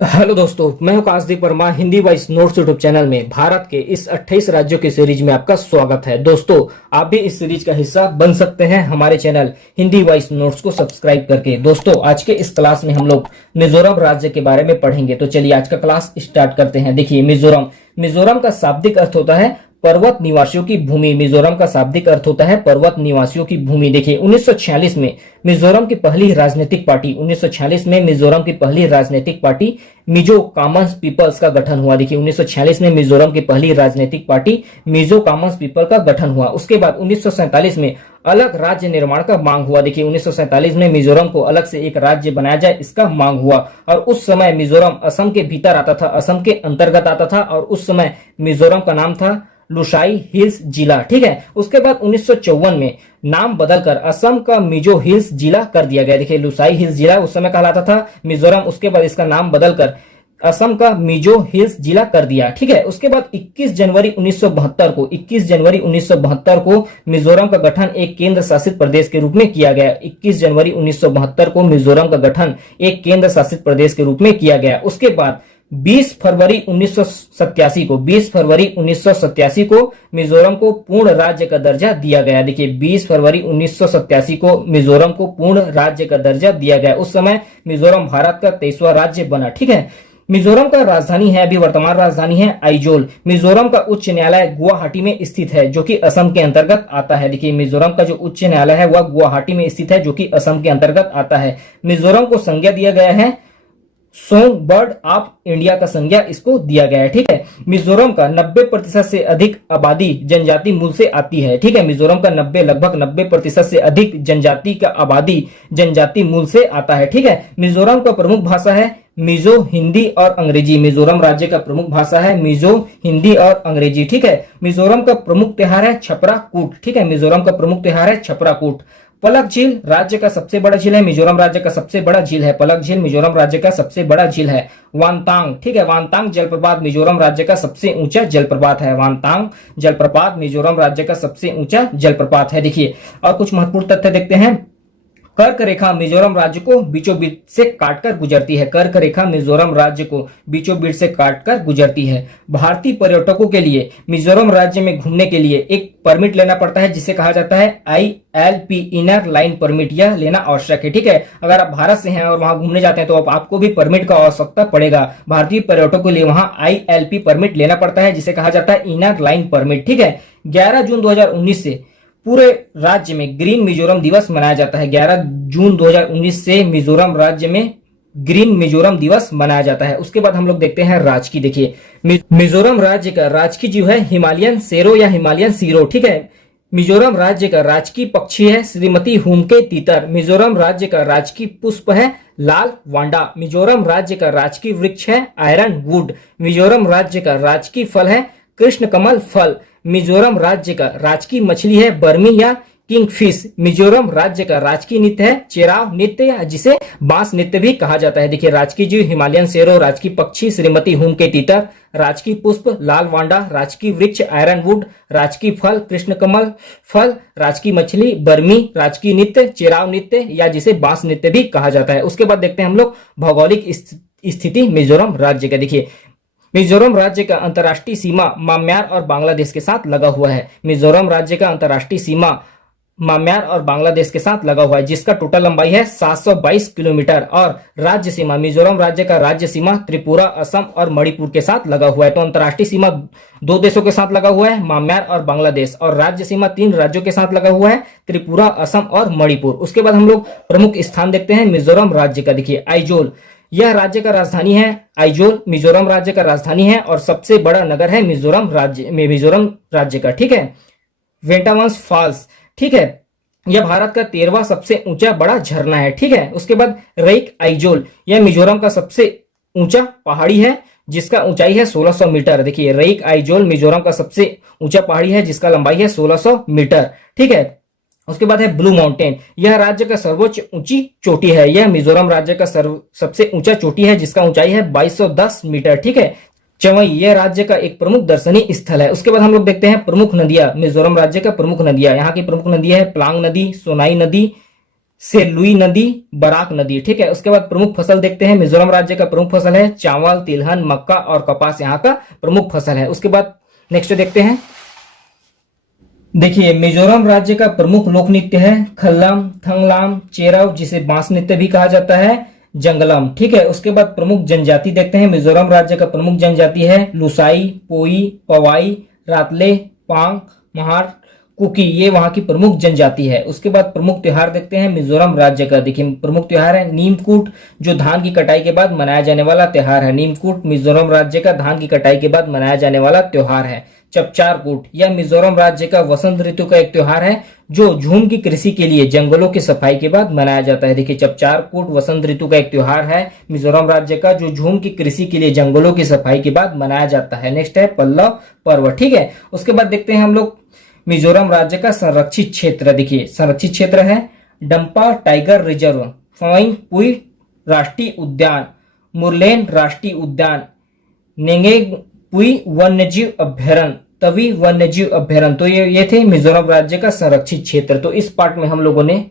Hello दोस्तों, मैं हूं Kashdeep Verma. Hindi voice notes YouTube channel में भारत के इस 28 राज्यों की सीरीज में आपका स्वागत है। दोस्तों, आप भी इस सीरीज का हिस्सा बन सकते हैं हमारे चैनल हिंदी वॉइस नोट्स को सब्सक्राइब करके। दोस्तों, आज के इस क्लास में हम लोग मिजोरम राज्य के बारे में पढ़ेंगे। तो चलिए आज का क्लास स्टार्ट करते हैं। देखिए, मिजोरम का शाब्दिक अर्थ होता है पर्वत निवासियों की भूमि। मिजोरम का शाब्दिक अर्थ होता है पर्वत निवासियों की भूमि। देखिए, 1946 में मिजोरम की पहली राजनीतिक पार्टी 1946 में मिजोरम की पहली राजनीतिक पार्टी मिजो कॉमन्स पीपल्स का गठन हुआ। देखिए, 1946 में मिजोरम की पहली राजनीतिक पार्टी मिजो कॉमन्स पीपल का गठन हुआ। उसके बाद 1947 में अलग राज्य निर्माण का मांग हुआ। देखिए, 1947 में मिजोरम को अलग से एक राज्य बनाया जाए, इसका मांग हुआ। और उस समय मिजोरम असम के भीतर आता था, असम के अंतर्गत आता था। और उस समय मिजोरम का नाम था लुसाई हिल्स जिला। ठीक है। उसके बाद 1954 में नाम बदलकर असम का मिजो हिल्स जिला कर दिया गया। देखिए, लुसाई हिल्स जिला उस समय कहलाता था मिजोरम, उसके बाद इसका नाम बदलकर असम का मिजो हिल्स जिला कर दिया। ठीक है। उसके बाद 21 जनवरी 1972 को मिजोरम का गठन एक केंद्र शासित प्रदेश के रूप में किया गया। 21 जनवरी 1972 को मिजोरम का गठन एक केंद्र शासित प्रदेश के रूप में किया गया। उसके बाद 20 फरवरी 1987 को मिजोरम को पूर्ण राज्य का दर्जा दिया गया। देखिए, 20 फरवरी 1987 को मिजोरम को पूर्ण राज्य का दर्जा दिया गया। उस समय मिजोरम भारत का 23वां राज्य बना। ठीक है। मिजोरम का राजधानी है, अभी वर्तमान राजधानी है आइजोल। मिजोरम का उच्च न्यायालय गुवाहाटी में स्थित है, जो कि असम के अंतर्गत आता है। देखिए, मिजोरम का जो उच्च न्यायालय है वह गुवाहाटी में स्थित है, जो कि असम के अंतर्गत आता है। मिजोरम को संज्ञा दिया गया है सोंग बर्ड ऑफ इंडिया का संज्ञा इसको दिया गया है। ठीक है। मिजोरम का 90% से अधिक आबादी जनजाति मूल से आती है। ठीक है। मिजोरम का लगभग 90% से अधिक जनजाति का आबादी जनजाति मूल से आता है। ठीक है। मिजोरम का प्रमुख भाषा है मिजो हिंदी और अंग्रेजी। मिजोरम राज्य का प्रमुख भाषा है मिजो हिंदी और अंग्रेजी। ठीक है। मिजोरम का प्रमुख त्योहार है छपरा कूट। ठीक है। मिजोरम का प्रमुख त्योहार है छपरा कूट। पलक झील राज्य का सबसे बड़ा झील है, मिजोरम राज्य का सबसे बड़ा झील है। पलक झील मिजोरम राज्य का सबसे बड़ा झील है। वानतांग, ठीक है, वानतांग जलप्रपात मिजोरम राज्य का सबसे ऊंचा जलप्रपात है। वानतांग जलप्रपात मिजोरम राज्य का सबसे ऊंचा जलप्रपात है। देखिए, और कुछ महत्वपूर्ण तथ्य देखते हैं। कर्क रेखा मिजोरम राज्य को बीचों बीच से काटकर गुजरती है। कर्क रेखा मिजोरम राज्य को बीचों बीच से काटकर गुजरती है। भारतीय पर्यटकों के लिए मिजोरम राज्य में घूमने के लिए एक परमिट लेना पड़ता है, जिसे कहा जाता है ILP इनर लाइन परमिट। यह लेना आवश्यक है। ठीक है। अगर आप भारत से हैं और वहां घूमने जाते हैं तो आपको भी परमिट का आवश्यकता पड़ेगा। भारतीय पर्यटकों के लिए वहां ILP परमिट लेना पड़ता है, जिसे कहा जाता है इनर लाइन परमिट। ठीक है। 11 जून 2019 से पूरे राज्य में ग्रीन मिजोरम दिवस मनाया जाता है। 11 जून 2019 से मिजोरम राज्य में ग्रीन मिजोरम दिवस मनाया जाता है। उसके बाद हम लोग देखते हैं राजकीय। देखिए, मिजोरम राज्य का राजकीय जीव है हिमालयन शेरों या हिमालयन सीरो। ठीक है। मिजोरम राज्य का राजकीय पक्षी है श्रीमती हुमके तीतर। मिजोरम राज्य का राजकीय पुष्प है लाल वांडा। मिजोरम राज्य का राजकीय वृक्ष है आयरन वुड। मिजोरम राज्य का राजकीय फल है कृष्ण कमल फल। मिजोरम राज्य का राजकीय मछली है बर्मी या किंगफिश। मिजोरम राज्य का राजकीय नृत्य है चेराव नृत्य, या जिसे बांस नृत्य भी कहा जाता है। देखिए, राजकीय जीव हिमालयन शेरों, राजकीय पक्षी श्रीमती हुमके तीतर, राजकीय पुष्प लाल वांडा, राजकीय वृक्ष आयरन वुड, राजकीय फल कृष्ण कमल फल, राजकीय मछली बर्मी, राजकीय नृत्य चेराव नृत्य, या जिसे बांस नृत्य भी कहा जाता है। उसके बाद देखते हैं हम लोग भौगोलिक स्थिति मिजोरम राज्य का। देखिए, मिजोरम राज्य का अंतर्राष्ट्रीय सीमा म्यांमार और बांग्लादेश के साथ लगा हुआ है। मिजोरम राज्य का अंतर्राष्ट्रीय सीमा म्यांमार और बांग्लादेश के साथ लगा हुआ है, जिसका टोटल लंबाई है 722 किलोमीटर। और राज्य सीमा मिजोरम राज्य का राज्य सीमा त्रिपुरा, असम और मणिपुर के साथ लगा हुआ है। तो अंतर्राष्ट्रीय सीमा 2 देशों के साथ लगा हुआ है, म्यांमार और बांग्लादेश, और राज्य सीमा 3 राज्यों के साथ लगा हुआ है, त्रिपुरा, असम और मणिपुर। उसके बाद हम लोग प्रमुख स्थान देखते हैं मिजोरम राज्य का। देखिए, आइजोल, यह राज्य का राजधानी है। आइजोल मिजोरम राज्य का राजधानी है और सबसे बड़ा नगर है मिजोरम राज्य का। ठीक है। वेंटावंस फॉल्स, ठीक है, यह भारत का 13वां सबसे ऊंचा बड़ा झरना है। ठीक है। उसके बाद रेक आइजोल, यह मिजोरम का सबसे ऊंचा पहाड़ी है, जिसका ऊंचाई है 1600 मीटर। देखिए, रेक आइजोल मिजोरम का सबसे ऊंचा पहाड़ी है, जिसका लंबाई है 1600 मीटर। ठीक है। उसके बाद है ब्लू माउंटेन, यह राज्य का सर्वोच्च ऊंची चोटी है। यह मिजोरम राज्य का सबसे ऊंचा चोटी है, जिसका ऊंचाई है 2210 मीटर। ठीक है। चमई, यह राज्य का एक प्रमुख दर्शनीय स्थल है। उसके बाद हम लोग देखते हैं प्रमुख नदियां। मिजोरम राज्य का प्रमुख नदियां, यहाँ की प्रमुख नदियां है प्लांग नदी, सोनाई नदी, से लुई नदी, बराक नदी। ठीक है, उसके बाद प्रमुख फसल देखते हैं। मिजोरम राज्य का प्रमुख फसल है चावल, तिलहन, मक्का और कपास यहाँ का प्रमुख फसल है। उसके बाद नेक्स्ट देखते हैं। देखिए, मिजोरम राज्य का प्रमुख लोक नृत्य है खल्लम, थंगलाम, चेरव, जिसे बांस नृत्य भी कहा जाता है, जंगलम। ठीक है, उसके बाद प्रमुख जनजाति देखते हैं। मिजोरम राज्य का प्रमुख जनजाति है लुसाई, पोई, पवाई, रातले, पांग, महार, कुकी, ये वहां की प्रमुख जनजाति है। उसके बाद प्रमुख त्योहार देखते हैं मिजोरम राज्य का। देखिए, प्रमुख त्योहार है नीमकूट, जो धान की कटाई के बाद मनाया जाने वाला त्योहार है। नीमकूट मिजोरम राज्य का धान की कटाई के बाद मनाया जाने वाला त्योहार है। चपचारकूट, यह मिजोरम राज्य का वसंत ऋतु का एक त्योहार है जो झूम की कृषि के लिए जंगलों की सफाई के बाद मनाया जाता है। देखिए, चपचारकूट वसंत ऋतु का एक त्योहार है मिजोरम राज्य का जो झूम की कृषि के लिए जंगलों की सफाई के बाद मनाया जाता है। नेक्स्ट है पल्लव पर्व। ठीक है, उसके बाद देखते हैं हम लोग मिजोरम राज्य का संरक्षित क्षेत्र। देखिए, संरक्षित क्षेत्र है डंपा टाइगर रिजर्व, फोइंग पुई राष्ट्रीय उद्यान, मुरलेन राष्ट्रीय उद्यान, नेंगेग पुई वन्यजीव अभ्यारण्य, तवी वन्यजीव अभ्यारण्य। तो ये थे मिजोरम राज्य का संरक्षित क्षेत्र। तो इस पार्ट में हम लोगों ने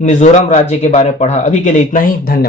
मिजोरम राज्य के बारे में पढ़ा। अभी के लिए इतना ही, धन्यवाद।